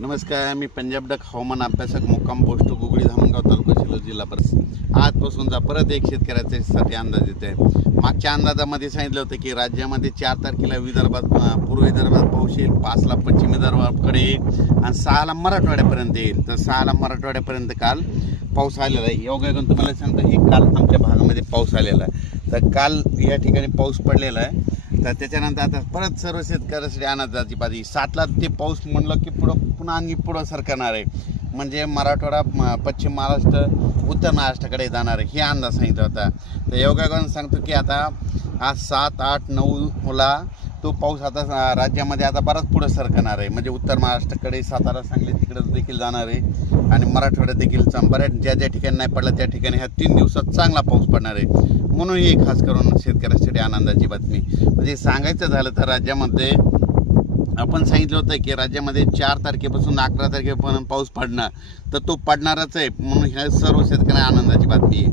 नमस्कार, मी पंजाब डक हवामान अभ्यासक मुक्काम पोस्ट गुगळी धामणगाव तालुका शिलो जिल्हा परिषद. आजपासूनचा परत एक शेतकऱ्यासाठी अंदाज येत आहे. मागच्या अंदाजामध्ये सांगितलं होतं की राज्यामध्ये 4 तारखेला विदर्भात पूर्व विदर्भात पाऊस येईल, 5ला पश्चिम विदर्भाकडे येईल आणि 6ला मराठवाड्यापर्यंत येईल. तर 6ला मराठवाड्यापर्यंत काल पाऊस आलेला आहे. योगायोगाने तुम्हाला सांगतो हे काल आमच्या भागामध्ये पाऊस आलेला आहे. तर काल या ठिकाणी पाऊस पडलेला आहे. तर त्याच्यानंतर आता परत सर्व शेतकऱ्यासाठी अंदाजाची बाजी 7ला ते पाऊस म्हणलं की पुन्हा आणि पुढं सरकणार आहे. म्हणजे मराठवाडा, पश्चिम महाराष्ट्र, उत्तर महाराष्ट्राकडे जाणार आहे हे अंदाज सांगितला होता. तर योगायोगाने सांगतो की आता आज 7, 8, 9ला तो पाऊस आता राज्यामध्ये आता बराच पुढं सरकणार आहे. म्हणजे उत्तर महाराष्ट्राकडे, सातारा, सांगली तिकडं देखील जाणार आहे आणि मराठवाड्यात देखील बऱ्याच ज्या ठिकाणी नाही पडला त्या ठिकाणी ह्या 3 दिवसात चांगला पाऊस पडणार आहे. म्हणून ही खास करून शेतकऱ्यासाठी आनंदाची बातमी. म्हणजे सांगायचं झालं तर राज्यामध्ये आपण सांगितलं होतं की राज्यामध्ये 4 तारखेपासून 11 तारखेपर्यंत पाऊस पडणार, तर तो पडणारच आहे. म्हणून ह्या सर्व शेतकऱ्यांना आनंदाची बातमी आहे.